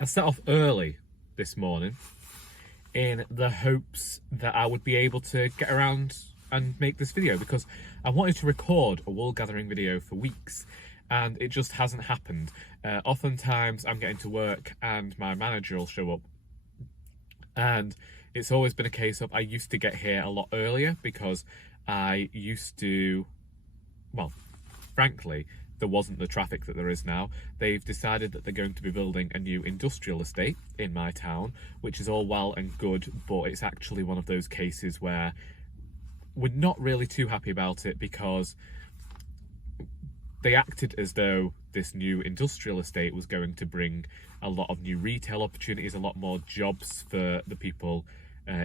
I set off early this morning in the hopes that I would be able to get around and make this video, because I wanted to record a Woolgathering video for weeks and it just hasn't happened. Oftentimes I'm getting to work and my manager will show up, and it's always been a case of I used to get here a lot earlier because I used to, well, frankly, there wasn't the traffic that there is now. They've decided that they're going to be building a new industrial estate in my town, which is all well and good, but it's actually one of those cases where we're not really too happy about it, because they acted as though this new industrial estate was going to bring a lot of new retail opportunities, a lot more jobs for the people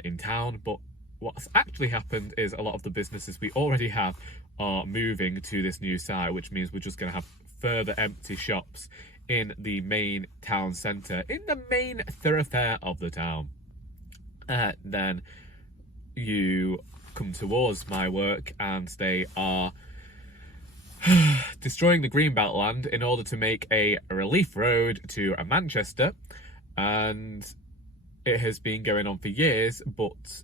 in town. But what's actually happened is a lot of the businesses we already have are moving to this new site, which means we're just going to have further empty shops in the main town centre, in the main thoroughfare of the town. Then you come towards my work and they are destroying the greenbelt land in order to make a relief road to Manchester, and it has been going on for years, but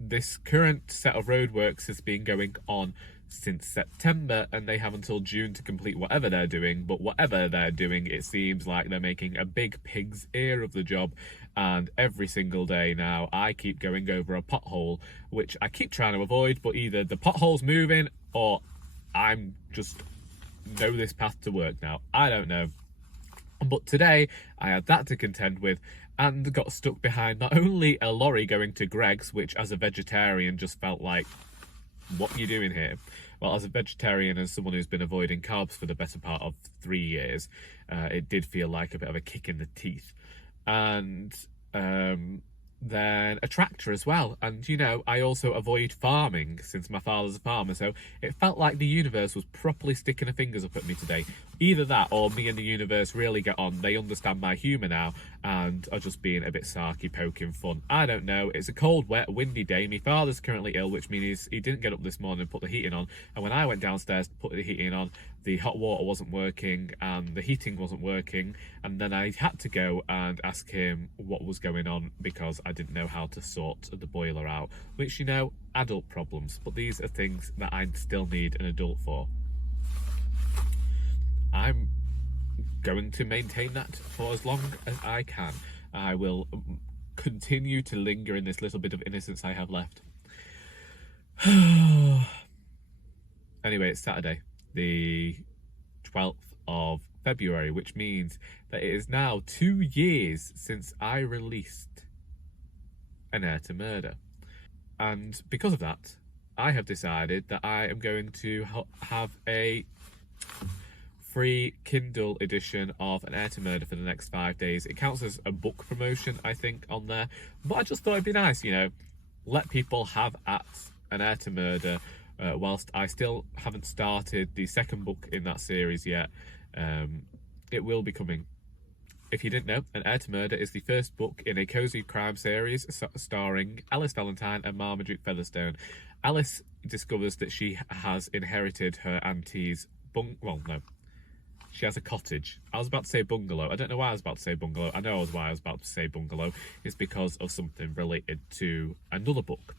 this current set of roadworks has been going on since September, and they have until June to complete whatever they're doing. But whatever they're doing, it seems like they're making a big pig's ear of the job, and every single day now I keep going over a pothole, which I keep trying to avoid, but either the pothole's moving or I'm just know this path to work now. I don't know. But today I had that to contend with and got stuck behind not only a lorry going to Greg's, which as a vegetarian just felt like, what are you doing here? Well, as a vegetarian and someone who's been avoiding carbs for the better part of 3 years, it did feel like a bit of a kick in the teeth. And then a tractor as well. And, you know, I also avoid farming since my father's a farmer, so it felt like the universe was properly sticking their fingers up at me today. Either that or me and the universe really get on. They understand my humour now and are just being a bit sarky, poking fun. I don't know. It's a cold, wet, windy day. My father's currently ill, which means he didn't get up this morning and put the heating on. And when I went downstairs to put the heating on, the hot water wasn't working and the heating wasn't working. And then I had to go and ask him what was going on because I didn't know how to sort the boiler out. Which, you know, adult problems. But these are things that I still need an adult for. I'm going to maintain that for as long as I can. I will continue to linger in this little bit of innocence I have left. Anyway, it's Saturday, the 12th of February, which means that it is now 2 years since I released An Heir to Murder. And because of that, I have decided that I am going to have a free Kindle edition of An Heir to Murder for the next 5 days. It counts as a book promotion, I think, on there. But I just thought it'd be nice, you know, let people have at An Heir to Murder whilst I still haven't started the second book in that series yet. It will be coming. If you didn't know, An Heir to Murder is the first book in a cosy crime series starring Alice Valentine and Marmaduke Featherstone. Alice discovers that she has inherited her auntie's she has a cottage. I was about to say bungalow. I don't know why I was about to say bungalow. I know why I was about to say bungalow. It's because of something related to another book.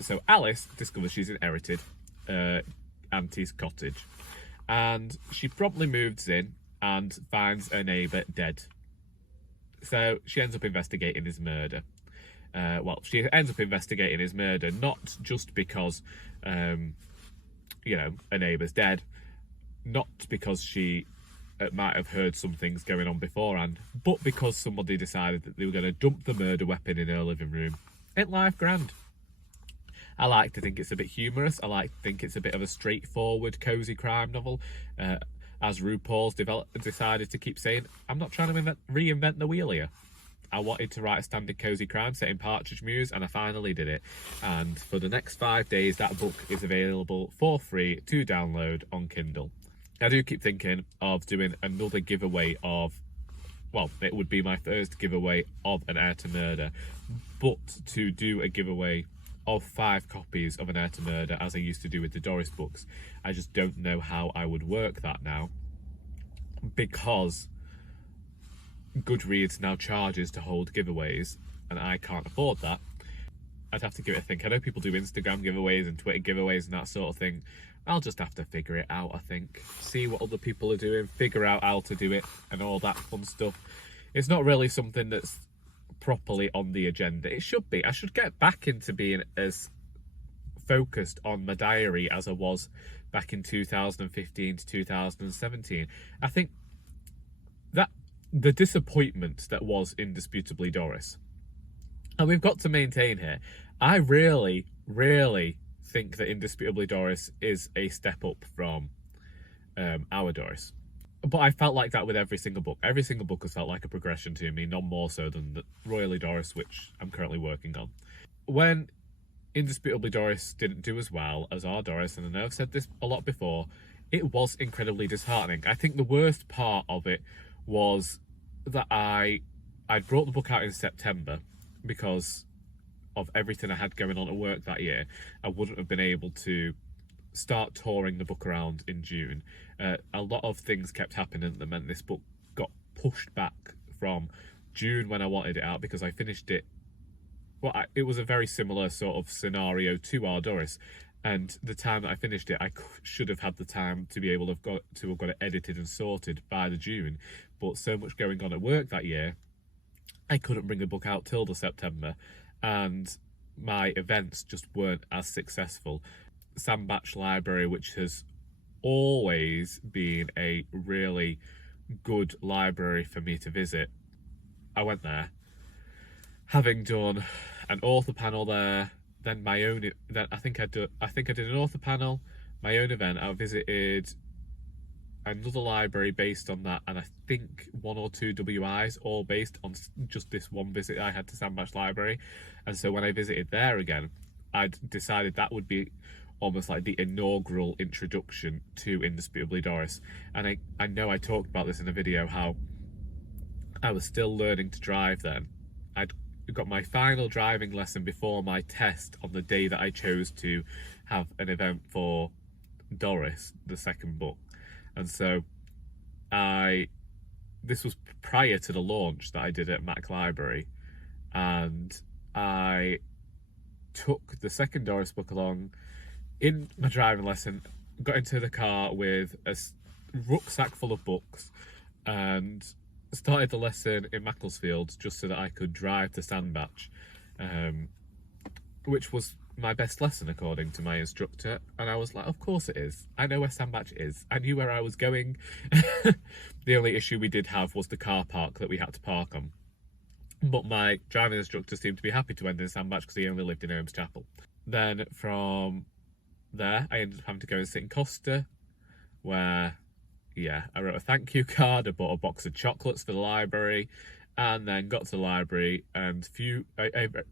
So Alice discovers she's inherited auntie's cottage. And she promptly moves in and finds her neighbour dead. So she ends up investigating his murder. She ends up investigating his murder not just because, you know, a neighbour's dead, not because she might have heard some things going on beforehand, but because somebody decided that they were going to dump the murder weapon in her living room. Ain't life grand? I like to think it's a bit humorous. I like to think it's a bit of a straightforward, cosy crime novel. As RuPaul's decided to keep saying, I'm not trying to reinvent the wheel here. I wanted to write a standard cosy crime set in Partridge Mews, and I finally did it. And for the next 5 days, that book is available for free to download on Kindle. I do keep thinking of doing another giveaway of, well, it would be my first giveaway of An Heir to Murder, but to do a giveaway of 5 copies of An Heir to Murder, as I used to do with the Doris books. I just don't know how I would work that now, because Goodreads now charges to hold giveaways, and I can't afford that. I'd have to give it a think. I know people do Instagram giveaways and Twitter giveaways and that sort of thing. I'll just have to figure it out, I think. See what other people are doing, figure out how to do it, and all that fun stuff. It's not really something that's properly on the agenda. It should be. I should get back into being as focused on my diary as I was back in 2015 to 2017. I think that the disappointment that was Indisputably Doris, and we've got to maintain here, I really think that Indisputably Doris is a step up from Our Doris. But I felt like that with every single book. Every single book has felt like a progression to me, none more so than the Royally Doris, which I'm currently working on. When Indisputably Doris didn't do as well as Our Doris, and I know I've said this a lot before, it was incredibly disheartening. I think the worst part of it was that I'd brought the book out in September because of everything I had going on at work that year. I wouldn't have been able to start touring the book around in June. A lot of things kept happening that meant this book got pushed back from June when I wanted it out, because I finished it. Well, it was a very similar sort of scenario to Our Doris, and the time that I finished it, I should have had the time to be able to have got it edited and sorted by the June. But so much going on at work that year, I couldn't bring the book out till the September, and my events just weren't as successful. Sandbach Library, which has always been a really good library for me to visit, I went there, having done an author panel there, then my own. Then I think I did an author panel, my own event. I visited another library based on that, and I think 1 or 2 WIs, all based on just this one visit I had to Sandbach Library. And so when I visited there again, I'd decided that would be almost like the inaugural introduction to Indisputably Doris. And I know I talked about this in a video, how I was still learning to drive then. I'd got my final driving lesson before my test on the day that I chose to have an event for Doris, the second book. And so this was prior to the launch that I did at Mac Library, and I took the second Doris book along in my driving lesson, got into the car with a rucksack full of books, and started the lesson in Macclesfield just so that I could drive to Sandbach, which was my best lesson according to my instructor. And I was like, of course it is. I know where Sandbach is. I knew where I was going. The only issue we did have was the car park that we had to park on. But my driving instructor seemed to be happy to end in Sandbach because he only lived in Holmes Chapel. Then from there, I ended up having to go and sit in Costa, where, yeah, I wrote a thank you card, I bought a box of chocolates for the library, and then got to the library, and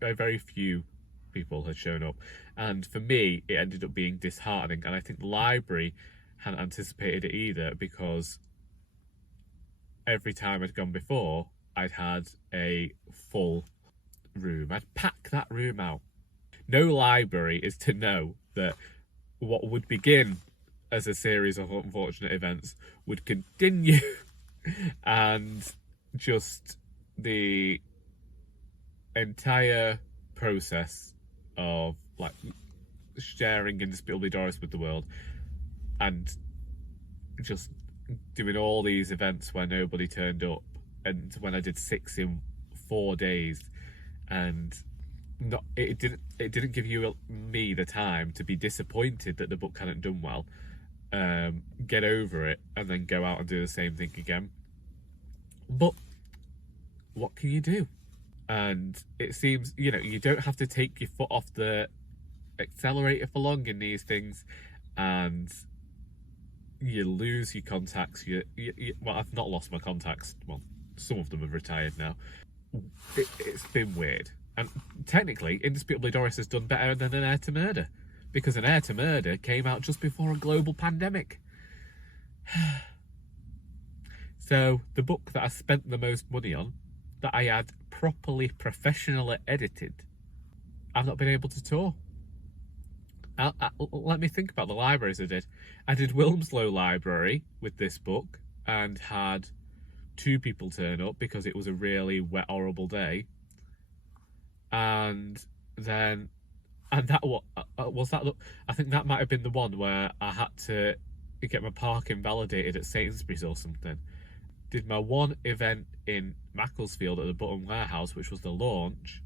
very few people had shown up. And for me, it ended up being disheartening, and I think the library hadn't anticipated it either, because every time I'd gone before, I'd had a full room. I'd pack that room out. No library is to know that what would begin as a series of unfortunate events would continue, and just the entire process of like sharing Indisputably Doris with the world, and just doing all these events where nobody turned up, and when I did 6 in 4 days, and it didn't give me the time to be disappointed that the book hadn't done well, get over it, and then go out and do the same thing again. But what can you do? And it seems, you don't have to take your foot off the accelerator for long in these things, and you lose your contacts. Well, I've not lost my contacts. Well, some of them have retired now. It's been weird. And technically, Indisputably Doris has done better than An Heir to Murder, because An Heir to Murder came out just before a global pandemic. So the book that I spent the most money on, that I had properly professionally edited, I've not been able to tour. Let me think about the libraries I did. I did Wilmslow Library with this book, and had 2 people turn up because it was a really wet, horrible day. And then, and that was that. I think that might have been the one where I had to get my parking validated at Sainsbury's or something. Did my one event in Macclesfield at the Button Warehouse, which was the launch,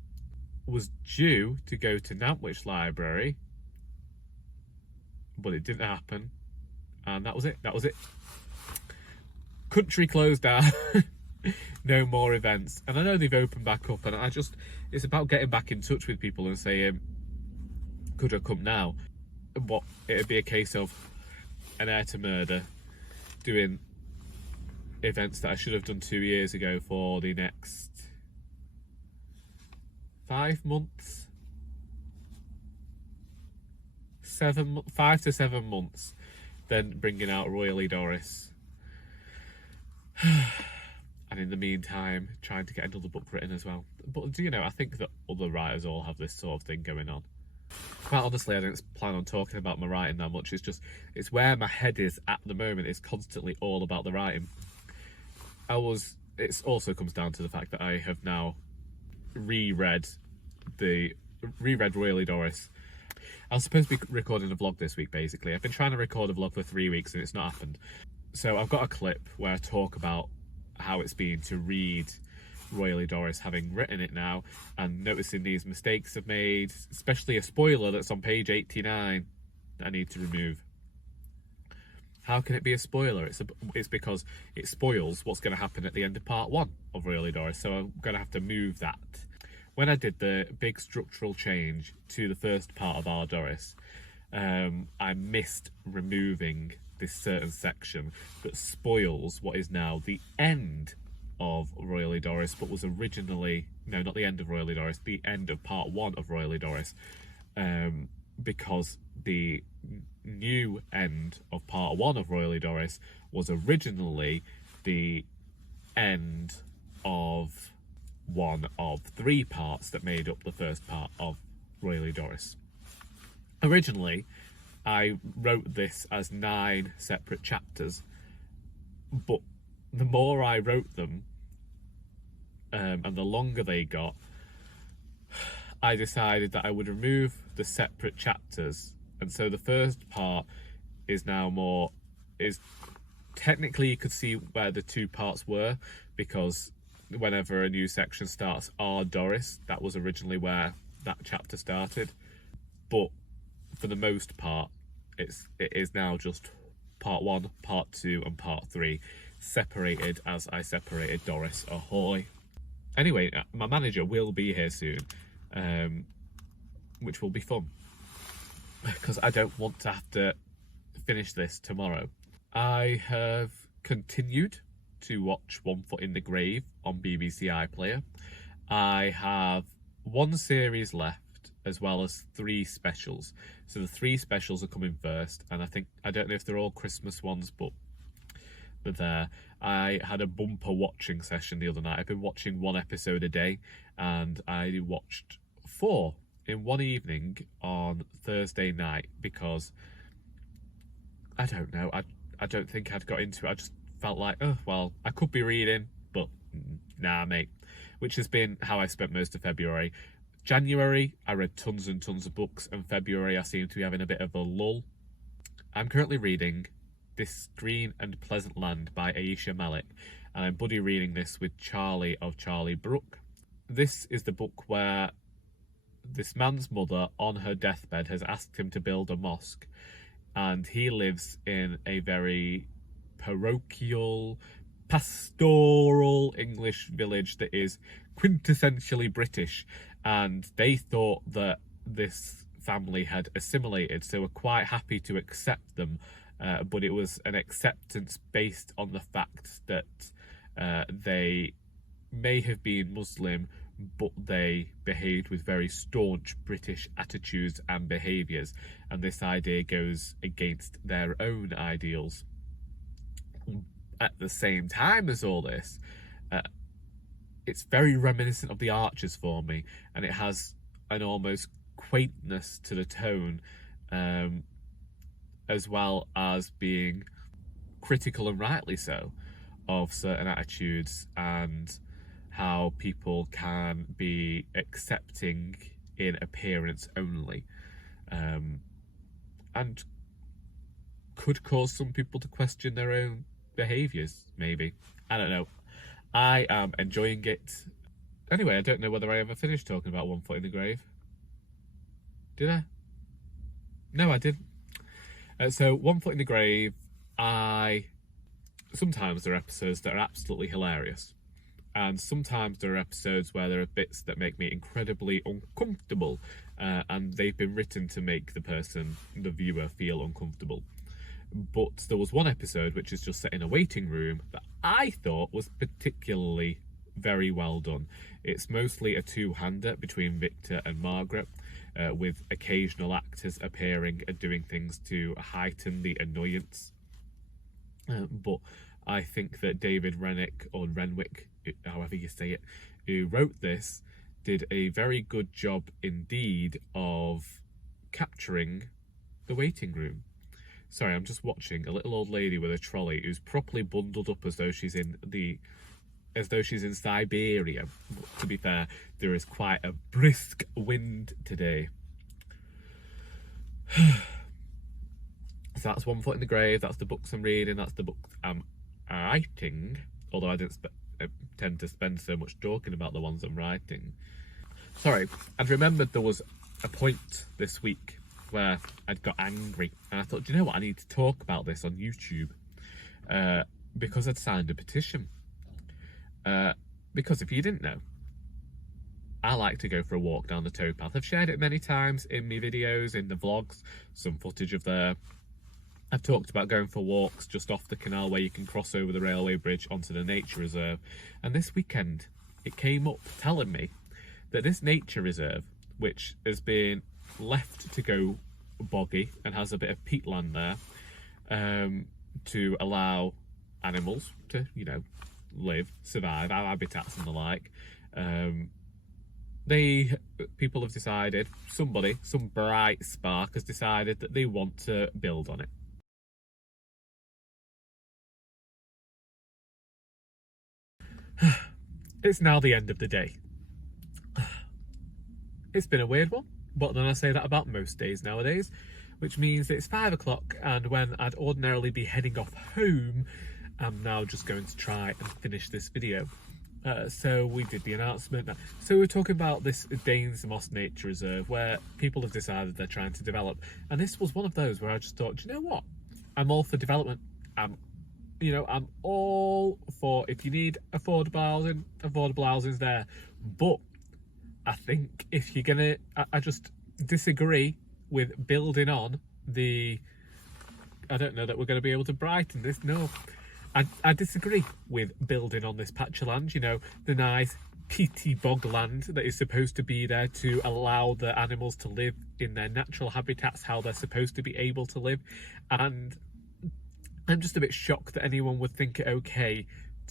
was due to go to Nantwich Library, but it didn't happen, and that was it. Country closed down. No more events, and I know they've opened back up, and it's about getting back in touch with people and saying, could I come now? But it'd be a case of an heir to murder doing events that I should have done 2 years ago for the next 5 months, 5 to 7 months, then bringing out Royally Doris. And in the meantime, trying to get another book written as well. But, you know, I think that other writers all have this sort of thing going on. Quite honestly, I don't plan on talking about my writing that much. It's where my head is at the moment. It's constantly all about the writing. It also comes down to the fact that I have now reread Royally Doris. I was supposed to be recording a vlog this week, basically. I've been trying to record a vlog for 3 weeks and it's not happened. So I've got a clip where I talk about how it's been to read Royally Doris, having written it now, and noticing these mistakes I've made, especially a spoiler that's on page 89 that I need to remove. How can it be a spoiler? It's because it spoils what's going to happen at the end of part 1 of Royally Doris, so I'm going to have to move that. When I did the big structural change to the first part of Our Doris, I missed removing this certain section that spoils what is now the end of Royally Doris, but was originally, no, not the end of Royally Doris, the end of part 1 of Royally Doris, because the new end of part 1 of Royally Doris was originally the end of one of 3 parts that made up the first part of Royally Doris. Originally, I wrote this as 9 separate chapters, but the more I wrote them, and the longer they got, I decided that I would remove the separate chapters, and so the first part is now technically you could see where the 2 parts were, because whenever a new section starts, Our Doris, that was originally where that chapter started, but for the most part, it is now just part 1, part 2, and part 3, separated as I separated Doris Ahoy. Anyway, my manager will be here soon, which will be fun, because I don't want to have to finish this tomorrow. I have continued to watch One Foot in the Grave on BBC iPlayer. I have 1 series left, as well as 3 specials. So the 3 specials are coming first, and I don't know if they're all Christmas ones, but they're there. I had a bumper watching session the other night. I've been watching 1 episode a day, and I watched 4 in one evening on Thursday night, because I don't know, I don't think I'd got into it. I just felt like, oh well, I could be reading, but nah mate, which has been how I spent most of February. January, I read tons and tons of books, and February I seem to be having a bit of a lull. I'm currently reading This Green and Pleasant Land by Ayisha Malik, and I'm buddy reading this with Charlie of Charlie Brooke. This is the book where this man's mother on her deathbed has asked him to build a mosque, and he lives in a very parochial, pastoral English village that is quintessentially British, and they thought that this family had assimilated, so were quite happy to accept them, but it was an acceptance based on the fact that they may have been Muslim, but they behaved with very staunch British attitudes and behaviours, and this idea goes against their own ideals. At the same time as all this, it's very reminiscent of The Archers for me, and it has an almost quaintness to the tone, as well as being critical, and rightly so, of certain attitudes and how people can be accepting in appearance only, and could cause some people to question their own behaviours, maybe. I don't know. I am enjoying it. Anyway, I don't know whether I ever finished talking about One Foot in the Grave. Did I? No, I didn't. So, One Foot in the Grave, sometimes there are episodes that are absolutely hilarious. And sometimes there are episodes where there are bits that make me incredibly uncomfortable. And they've been written to make the viewer, feel uncomfortable. But there was one episode which is just set in a waiting room that I thought was particularly very well done. It's mostly a two-hander between Victor and Margaret, with occasional actors appearing and doing things to heighten the annoyance. But I think that David Renwick, however you say it, who wrote this, did a very good job indeed of capturing the waiting room. Sorry, I'm just watching a little old lady with a trolley who's properly bundled up as though she's in Siberia. But to be fair, there is quite a brisk wind today. So that's One Foot in the Grave. That's the books I'm reading. That's the books I'm writing. Although I didn't tend to spend so much talking about the ones I'm writing. Sorry, I'd remembered there was a point this week where I'd got angry, and I thought, do you know what, I need to talk about this on YouTube, because I'd signed a petition. Because if you didn't know, I like to go for a walk down the towpath. I've shared it many times in my videos, in the vlogs, some footage of there. I've talked about going for walks just off the canal where you can cross over the railway bridge onto the nature reserve. And this weekend, it came up telling me that this nature reserve, which has been left to go boggy and has a bit of peatland there, to allow animals to, live, survive, have habitats and the like. People have decided, some bright spark has decided that they want to build on it. It's now the end of the day. It's been a weird one, but then I say that about most days nowadays, which means it's 5 o'clock, and when I'd ordinarily be heading off home, I'm now just going to try and finish this video. So we did the announcement. So we're talking about this Danes Moss Nature Reserve where people have decided they're trying to develop, and this was one of those where I just thought, do you know what? I'm all for development. I'm all for, if you need affordable housing's there, but I think if you're gonna, I just disagree with building on the, I don't know that we're going to be able to brighten this, no. I disagree with building on this patch of land, the nice peaty bog land that is supposed to be there to allow the animals to live in their natural habitats, how they're supposed to be able to live. And I'm just a bit shocked that anyone would think it okay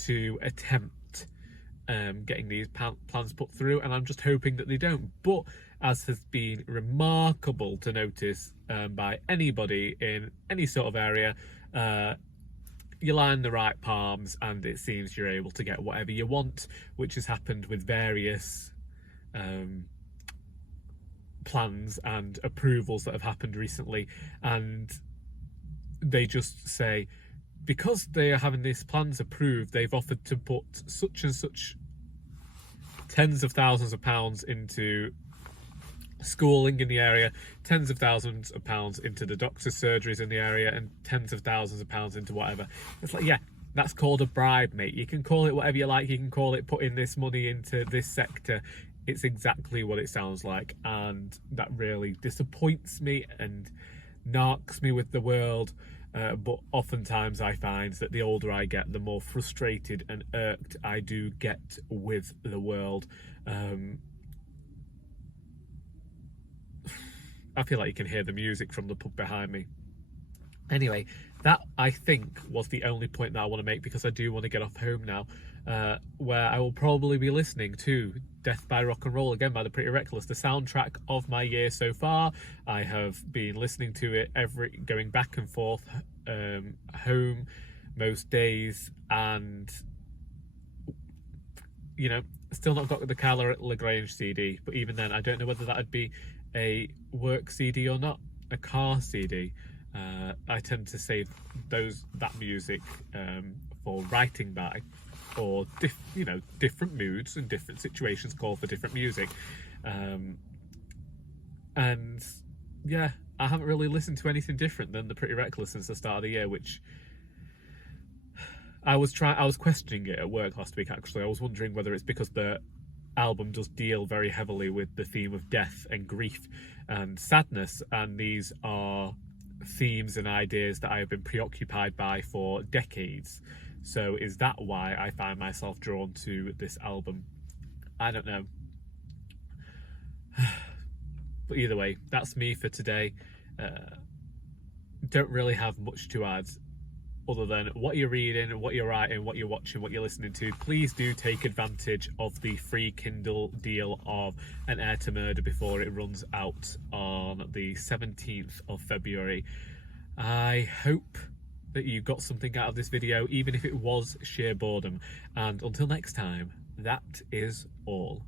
to attempt getting these plans put through, and I'm just hoping that they don't. But as has been remarkable to notice by anybody in any sort of area, you line the right palms and it seems you're able to get whatever you want, which has happened with various plans and approvals that have happened recently. And they just say, because they are having these plans approved, they've offered to put such and such tens of thousands of pounds into schooling in the area, tens of thousands of pounds into the doctor's surgeries in the area, and tens of thousands of pounds into whatever. It's like, yeah, that's called a bribe, mate. You can call it whatever you like. You can call it putting this money into this sector. It's exactly what it sounds like, and that really disappoints me and narks me with the world. But oftentimes I find that the older I get, the more frustrated and irked I do get with the world. I feel like you can hear the music from the pub behind me. Anyway, that I think was the only point that I want to make, because I do want to get off home now, where I will probably be listening to Death by Rock and Roll again by the Pretty Reckless, the soundtrack of my year so far. I have been listening to it going back and forth home most days, and you know, still not got the Carla Lagrange CD, but even then I don't know whether that'd be a work CD or not, a car CD. I tend to save that music for writing by, or different moods and different situations call for different music. And yeah, I haven't really listened to anything different than the Pretty Reckless since the start of the year, which I was questioning it at work last week, actually. I was wondering whether it's because the album does deal very heavily with the theme of death and grief and sadness, and these are themes and ideas that I have been preoccupied by for decades. So is that why I find myself drawn to this album? I don't know. But either way, that's me for today. Don't really have much to add other than what you're reading, what you're writing, what you're watching, what you're listening to. Please do take advantage of the free Kindle deal of An Heir to Murder before it runs out on the 17th of February. I hope that you got something out of this video, even if it was sheer boredom. And until next time, that is all.